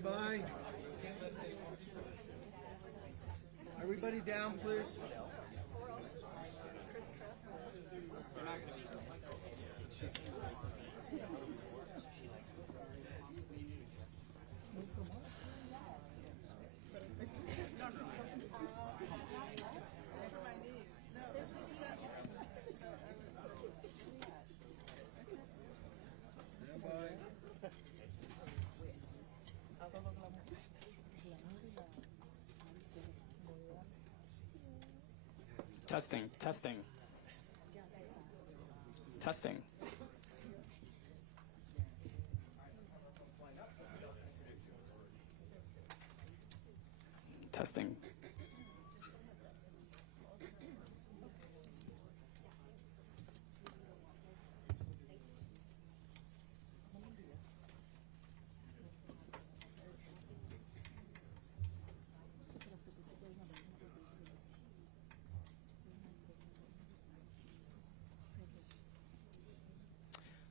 Stand by. Everybody down, please. Stand by. Testing. Testing.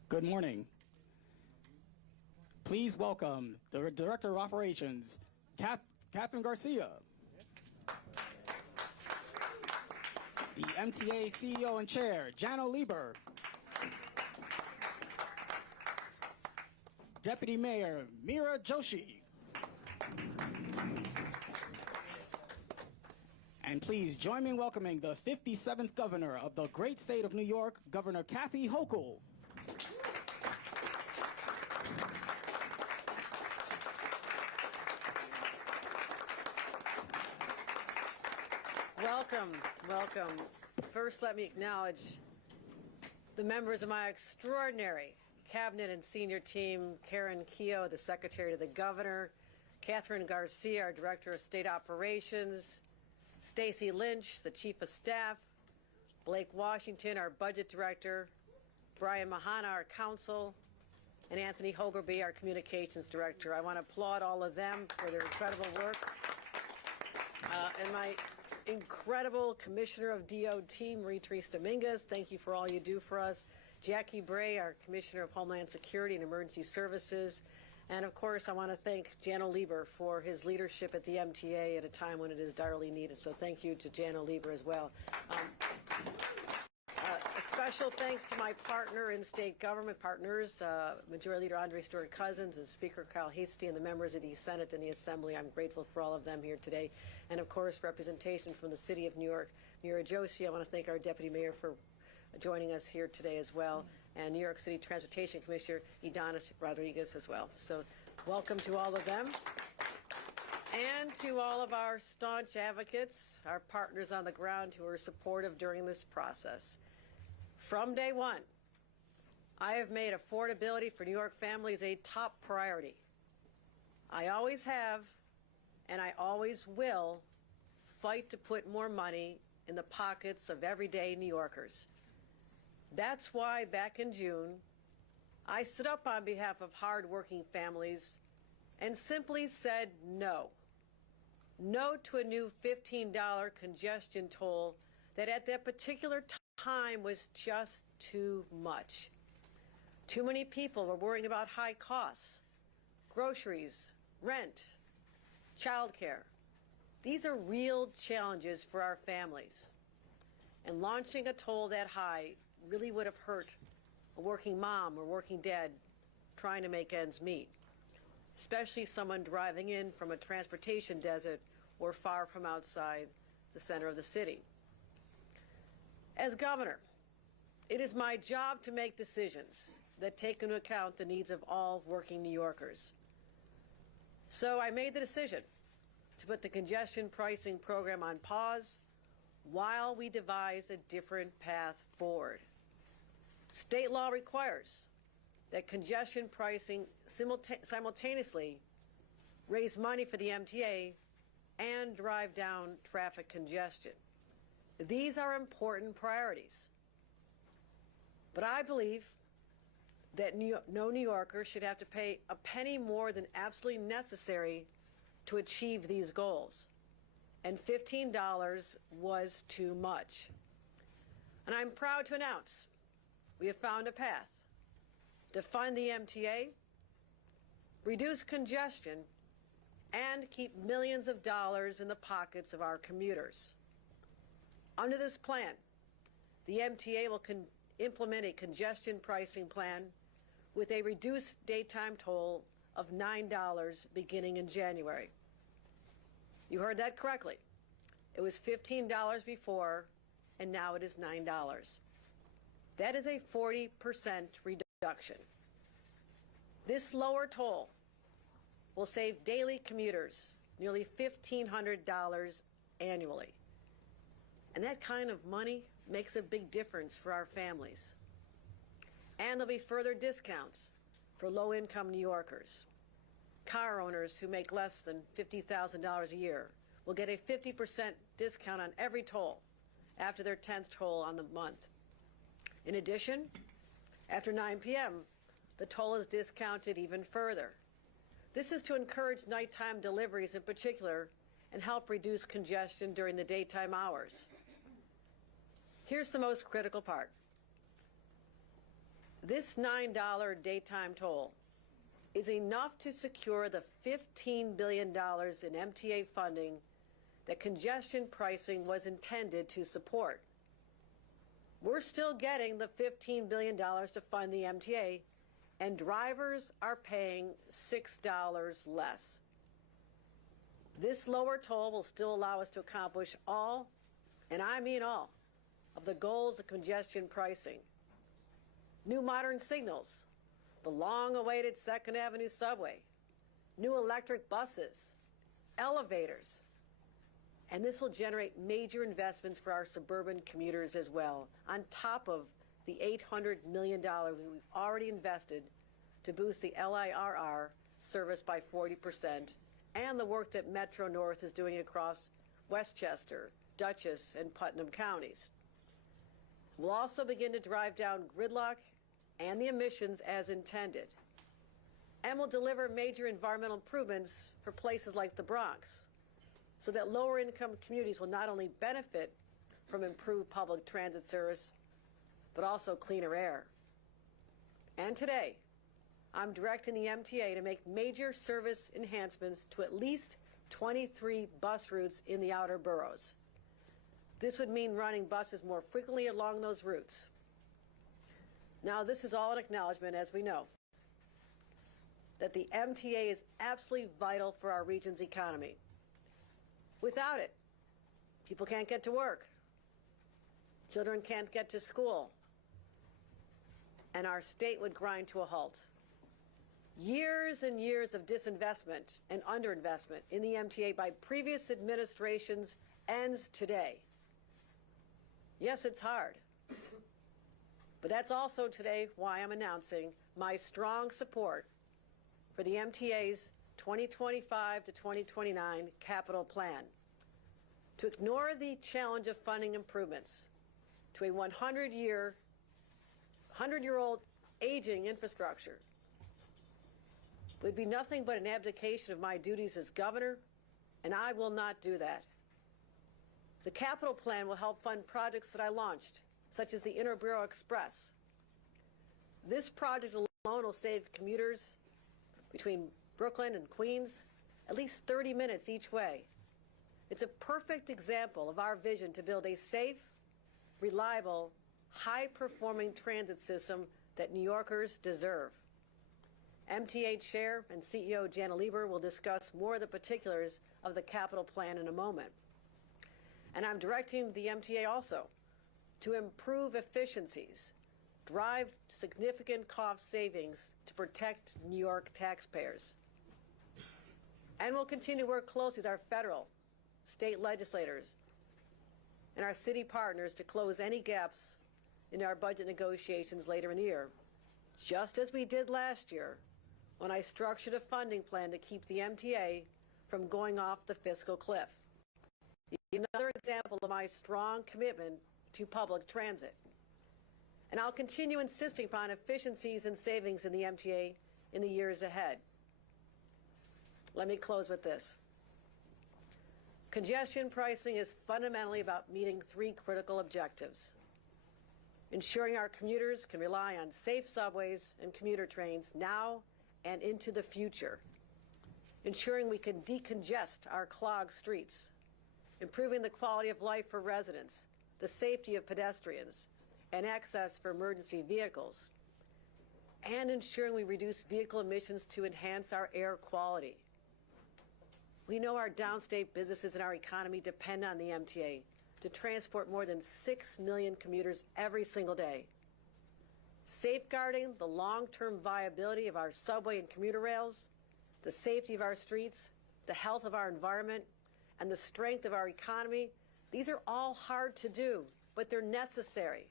Good morning. Please welcome the Director of Operations, Catherine Garcia. The MTA CEO and Chair, Jano Lieber. Deputy Mayor, Meera Joshi. And please join me in welcoming the 57th Governor of the great state of New York, Governor Kathy Hochul. Welcome, welcome. First, let me acknowledge the members of my extraordinary cabinet and senior team, Karen Keogh, the Secretary to the Governor, Catherine Garcia, our Director of State Operations, Stacy Lynch, the Chief of Staff, Blake Washington, our Budget Director, Brian Mahana, our Counsel, and Anthony Hogerby, our Communications Director. I want to applaud all of them for their incredible work. And my incredible Commissioner of DOT, Marie-Therese Dominguez, thank you for all you do for us. Jackie Bray, our Commissioner of Homeland Security and Emergency Services. And of course, I want to thank Jano Lieber for his leadership at the MTA at a time when it is direly needed. So thank you to Jano Lieber as well. A special thanks to my partner in state government partners, Majority Leader Andre Stewart Cousins and Speaker Kyle Hasty and the members of the Senate and the Assembly. I'm grateful for all of them here today. And of course, representation from the City of New York, Meera Joshi. I want to thank our Deputy Mayor for joining us here today as well, and New York City Transportation Commissioner Idanis Rodriguez as well. So welcome to all of them. And to all of our staunch advocates, our partners on the ground who are supportive during this process. From day one, I have made affordability for New York families a top priority. I always have, and I always will, fight to put more money in the pockets of everyday New Yorkers. That's why back in June, I stood up on behalf of hardworking families and simply said no. No to a new $15 congestion toll that at that particular time was just too much. Too many people were worrying about high costs, groceries, rent, childcare. These are real challenges for our families. And launching a toll that high really would have hurt a working mom or working dad trying to make ends meet, especially someone driving in from a transportation desert or far from outside the center of the city. As governor, it is my job to make decisions that take into account the needs of all working New Yorkers. So I made the decision to put the congestion pricing program on pause while we devise a different path forward. State law requires that congestion pricing simultaneously raise money for the MTA and drive down traffic congestion. These are important priorities. But I believe that no New Yorker should have to pay a penny more than absolutely necessary to achieve these goals. And $15 was too much. And I'm proud to announce we have found a path to fund the MTA, reduce congestion, and keep millions of dollars in the pockets of our commuters. Under this plan, the MTA will implement a congestion pricing plan with a reduced daytime toll of $9 beginning in January. You heard that correctly. It was $15 before, and now it is $9. That is a 40% reduction. This lower toll will save daily commuters nearly $1,500 annually. And that kind of money makes a big difference for our families. And there'll be further discounts for low-income New Yorkers. Car owners who make less than $50,000 a year will get a 50% discount on every toll after their 10th toll on the month. In addition, after 9 p.m., the toll is discounted even further. This is to encourage nighttime deliveries in particular and help reduce congestion during the daytime hours. Here's the most critical part. This $9 daytime toll is enough to secure the $15 billion in MTA funding that congestion pricing was intended to support. We're still getting the $15 billion to fund the MTA, and drivers are paying $6 less. This lower toll will still allow us to accomplish all, and I mean all, of the goals of congestion pricing. New modern signals, the long-awaited 2nd Avenue subway, new electric buses, elevators, and this will generate major investments for our suburban commuters as well, on top of the $800 million we've already invested to boost the LIRR service by 40%, and the work that Metro North is doing across Westchester, Dutchess, and Putnam counties. We'll also begin to drive down gridlock and the emissions as intended. And we'll deliver major environmental improvements for places like the Bronx, so that lower-income communities will not only benefit from improved public transit service, but also cleaner air. And today, I'm directing the MTA to make major service enhancements to at least 23 bus routes in the outer boroughs. This would mean running buses more frequently along those routes. Now, this is all an acknowledgement, as we know, that the MTA is absolutely vital for our region's economy. Without it, people can't get to work, children can't get to school, and our state would grind to a halt. Years and years of disinvestment and underinvestment in the MTA by previous administrations ends today. Yes, it's hard, but that's also today why I'm announcing my strong support for the MTA's 2025 to 2029 capital plan to ignore the challenge of funding improvements to a 100-year-old aging infrastructure would be nothing but an abdication of my duties as governor, and I will not do that. The capital plan will help fund projects that I launched, such as the Interborough Express. This project alone will save commuters between Brooklyn and Queens at least 30 minutes each way. It's a perfect example of our vision to build a safe, reliable, high-performing transit system that New Yorkers deserve. MTA Chair and CEO Jana Lieber will discuss more of the particulars of the capital plan in a moment. And I'm directing the MTA also to improve efficiencies, drive significant cost savings to protect New York taxpayers. And we'll continue to work closely with our federal, state legislators, and our city partners to close any gaps in our budget negotiations later in the year, just as we did last year when I structured a funding plan to keep the MTA from going off the fiscal cliff. Another example of my strong commitment to public transit. And I'll continue insisting upon efficiencies and savings in the MTA in the years ahead. Let me close with this. Congestion pricing is fundamentally about meeting three critical objectives: ensuring our commuters can rely on safe subways and commuter trains now and into the future, ensuring we can decongest our clogged streets, improving the quality of life for residents, the safety of pedestrians, and access for emergency vehicles, and ensuring we reduce vehicle emissions to enhance our air quality. We know our downstate businesses and our economy depend on the MTA to transport more than 6 million commuters every single day. Safeguarding the long-term viability of our subway and commuter rails, the safety of our streets, the health of our environment, and the strength of our economy, these are all hard to do, but they're necessary.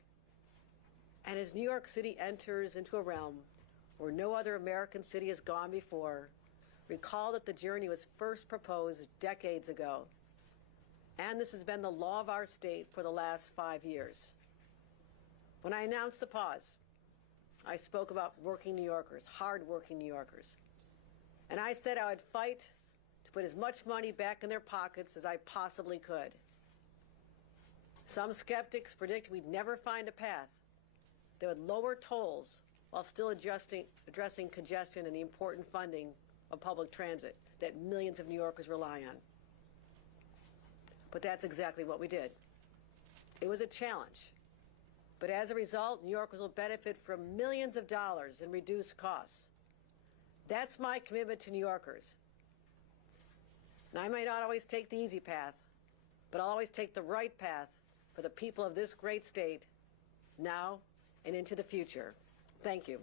And as New York City enters into a realm where no other American city has gone before, recall that the journey was first proposed decades ago. And this has been the law of our state for the last 5 years. When I announced the pause, I spoke about working New Yorkers, hard-working New Yorkers. And I said I would fight to put as much money back in their pockets as I possibly could. Some skeptics predict we'd never find a path that would lower tolls while still addressing congestion and the important funding of public transit that millions of New Yorkers rely on. But that's exactly what we did. It was a challenge. But as a result, New Yorkers will benefit from millions of dollars in reduced costs. That's my commitment to New Yorkers. And I might not always take the easy path, but I'll always take the right path for the people of this great state, now and into the future. Thank you.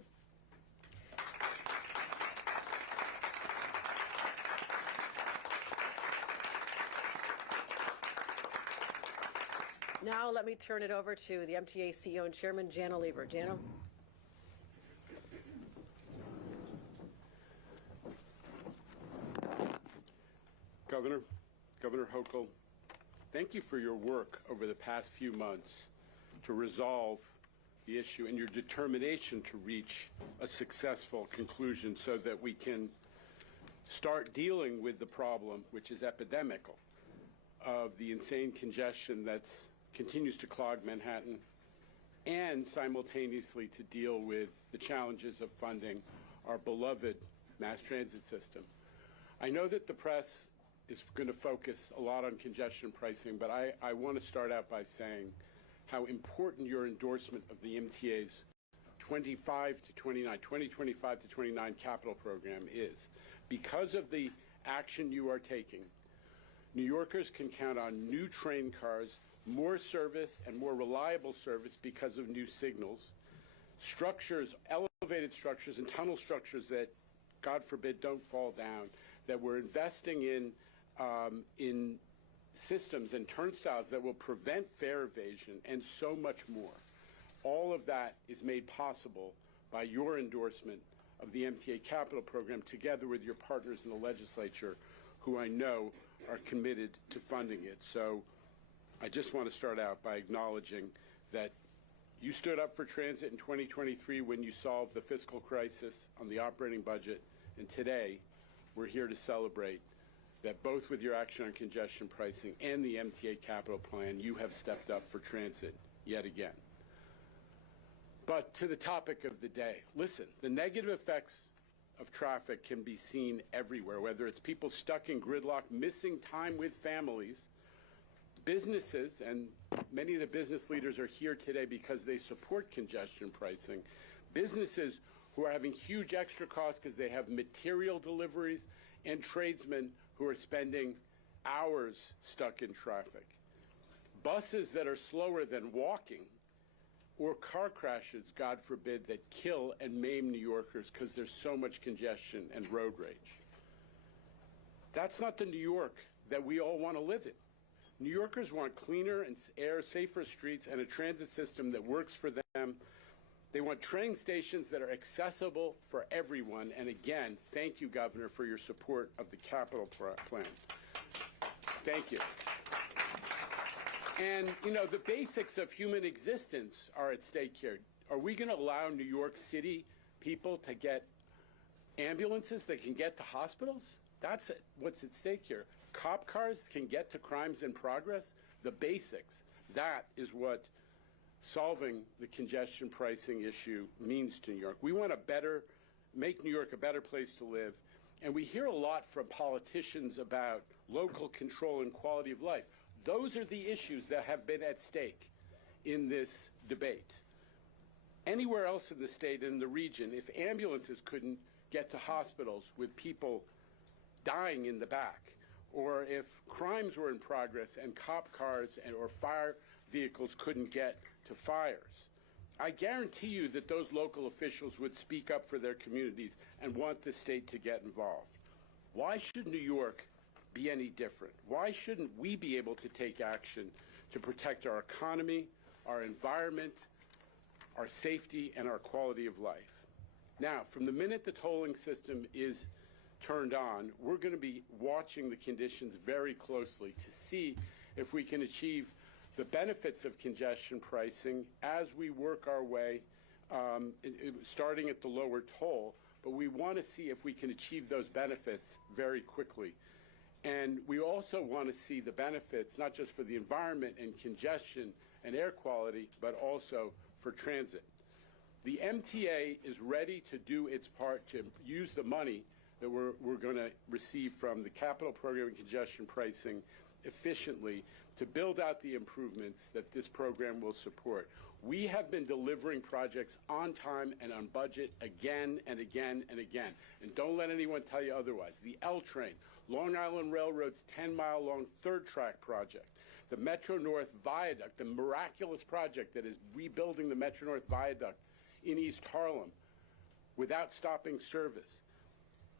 Now let me turn it over to the MTA CEO and Chairman, Jana Lieber. Jana? Governor Hochul, thank you for your work over the past few months to resolve the issue and your determination to reach a successful conclusion so that we can start dealing with the problem, which is epidemical, of the insane congestion that continues to clog Manhattan, and simultaneously to deal with the challenges of funding our beloved mass transit system. I know that the press is going to focus a lot on congestion pricing, but I want to start out by saying how important your endorsement of the MTA's 2025 to 29 capital program is. Because of the action you are taking, New Yorkers can count on new train cars, more service and more reliable service because of new signals, structures, elevated structures and tunnel structures that, God forbid, don't fall down, that we're investing in systems and turnstiles that will prevent fare evasion, and so much more. All of that is made possible by your endorsement of the MTA capital program, together with your partners in the legislature, who I know are committed to funding it. So I just want to start out by acknowledging that you stood up for transit in 2023 when you solved the fiscal crisis on the operating budget, and today we're here to celebrate that both with your action on congestion pricing and the MTA capital plan, you have stepped up for transit yet again. But to the topic of the day, listen, the negative effects of traffic can be seen everywhere, whether it's people stuck in gridlock, missing time with families, businesses, and many of the business leaders are here today because they support congestion pricing, businesses who are having huge extra costs because they have material deliveries, and tradesmen who are spending hours stuck in traffic. Buses that are slower than walking, or car crashes, God forbid, that kill and maim New Yorkers because there's so much congestion and road rage. That's not the New York that we all want to live in. New Yorkers want cleaner and safer streets and a transit system that works for them. They want train stations that are accessible for everyone. And again, thank you, Governor, for your support of the capital plan. Thank you. And, you know, the basics of human existence are at stake here. Are we going to allow New York City people to get ambulances that can get to hospitals? That's it. What's at stake here. Cop cars can get to crimes in progress. The basics. That is what solving the congestion pricing issue means to New York. We want to make New York a better place to live, And we hear a lot from politicians about local control and quality of life. Those are the issues that have been at stake in this debate. Anywhere else in the state and in the region, if ambulances couldn't get to hospitals with people dying in the back, or if crimes were in progress and cop cars or fire vehicles couldn't get to fires, I guarantee you that those local officials would speak up for their communities and want the state to get involved. Why should New York be any different? Why shouldn't we be able to take action to protect our economy, our environment, our safety, and our quality of life? Now, from the minute the tolling system is turned on, we're going to be watching the conditions very closely to see if we can achieve the benefits of congestion pricing as we work our way, starting at the lower toll, but we want to see if we can achieve those benefits very quickly. And we also want to see the benefits, not just for the environment and congestion and air quality, but also for transit. The MTA is ready to do its part to use the money that we're going to receive from the capital program and congestion pricing efficiently to build out the improvements that this program will support. We have been delivering projects on time and on budget again and again and again. And don't let anyone tell you otherwise. The L train, Long Island Railroad's 10-mile-long third-track project, the Metro North Viaduct, the miraculous project that is rebuilding the Metro North Viaduct in East Harlem without stopping service.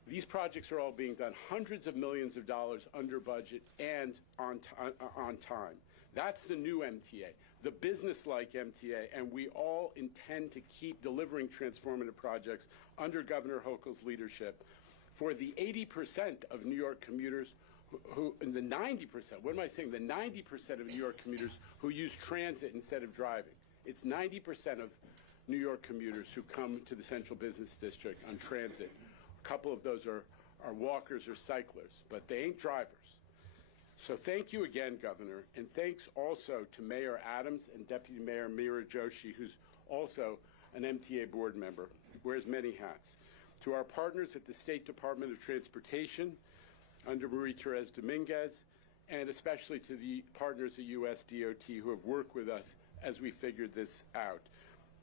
These projects are all being done hundreds of millions of dollars under budget and on time. That's the new MTA, the business-like MTA, and we all intend to keep delivering transformative projects under Governor Hochul's leadership for the 80% of New York commuters and the 90%, what am I saying, the 90% of New York commuters who use transit instead of driving. It's 90% of New York commuters who come to the Central Business District on transit. A couple of those are walkers or cyclists, but they ain't drivers. So thank you again, Governor, and thanks also to Mayor Adams and Deputy Mayor Mira Joshi, who's also an MTA board member, wears many hats. To our partners at the State Department of Transportation, under Marie-Therese Dominguez, and especially to the partners at US DOT who have worked with us as we figured this out.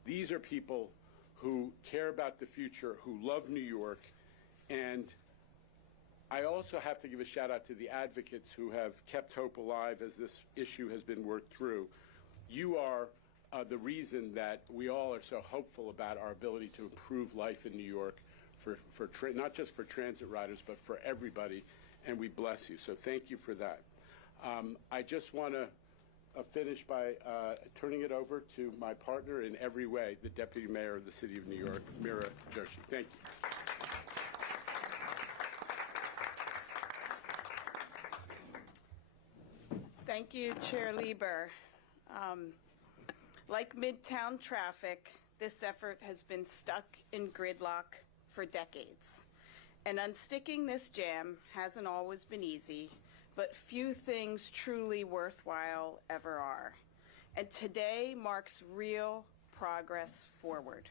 These are people who care about the future, who love New York, and I also have to give a shout out to the advocates who have kept hope alive as this issue has been worked through. You are the reason that we all are so hopeful about our ability to improve life in New York for not just for transit riders, but for everybody, and we bless you. So thank you for that. I just want to finish by turning it over to my partner in every way, the Deputy Mayor of the City of New York, Mira Joshi. Thank you. Thank you, Chair Lieber. Like Midtown traffic, this effort has been stuck in gridlock for decades. And unsticking this jam hasn't always been easy, but few things truly worthwhile ever are. And today marks real progress forward.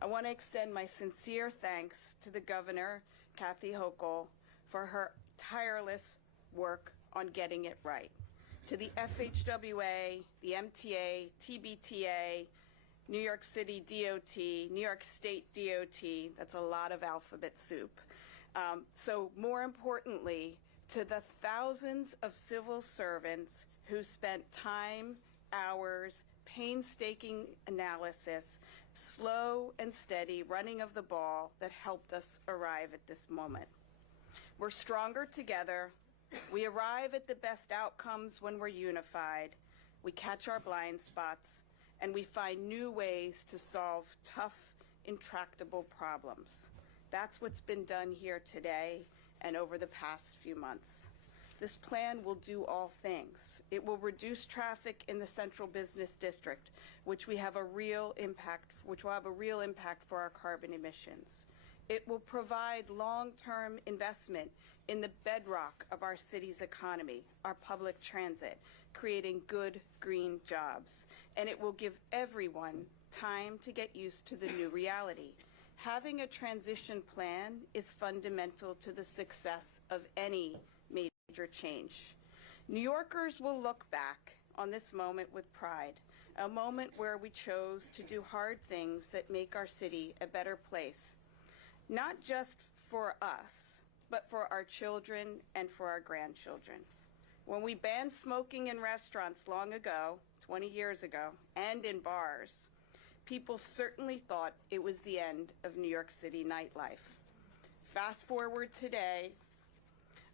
I want to extend my sincere thanks to the Governor, Kathy Hochul, for her tireless work on getting it right. To the FHWA, the MTA, TBTA, New York City DOT, New York State DOT, that's a lot of alphabet soup. So more importantly, to the thousands of civil servants who spent time, hours, painstaking analysis, slow and steady running of the ball that helped us arrive at this moment. We're stronger together. We arrive at the best outcomes when we're unified. We catch our blind spots, and we find new ways to solve tough, intractable problems. That's what's been done here today and over the past few months. This plan will do all things. It will reduce traffic in the Central Business District, which will have a real impact for our carbon emissions. It will provide long-term investment in the bedrock of our city's economy, our public transit, creating good green jobs. And it will give everyone time to get used to the new reality. having a transition plan is fundamental to the success of any major change. New Yorkers will look back on this moment with pride, a moment where we chose to do hard things that make our city a better place, not just for us, but for our children and for our grandchildren. When we banned smoking in restaurants long ago, 20 years ago, and in bars, people certainly thought it was the end of New York City nightlife. Fast forward today,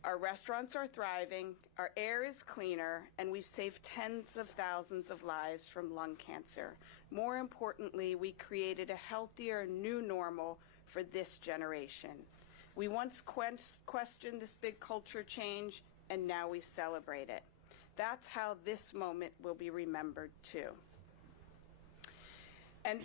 our restaurants are thriving, our air is cleaner, and we've saved tens of thousands of lives from lung cancer. More importantly, we created a healthier new normal for this generation. We once questioned this big culture change, and now we celebrate it. That's how this moment will be remembered too. And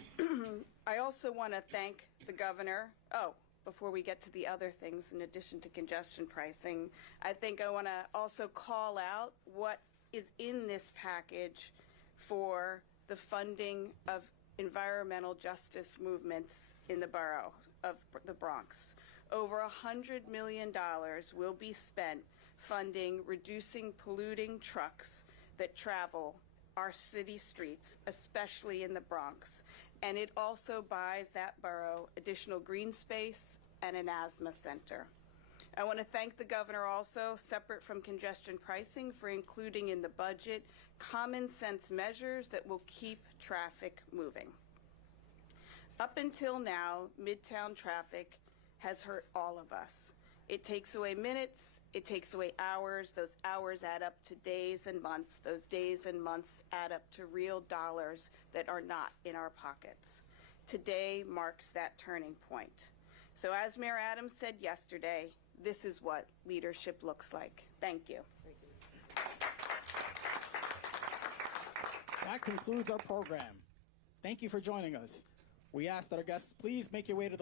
I also want to thank the governor. Oh, before we get to the other things in addition to congestion pricing, I think I want to also call out what is in this package for the funding of environmental justice movements in the borough of the Bronx. Over $100 million will be spent funding reducing polluting trucks that travel our city streets, especially in the Bronx. And it also buys that borough additional green space and an asthma center. I want to thank the governor also, separate from congestion pricing, for including in the budget common sense measures that will keep traffic moving. Up until now, Midtown traffic has hurt all of us. It takes away minutes, it takes away hours, those hours add up to days and months, those days and months add up to real dollars that are not in our pockets. Today marks that turning point. So as Mayor Adams said yesterday, this is what leadership looks like. Thank you. That concludes our program. Thank you for joining us. We ask that our guests please make your way to the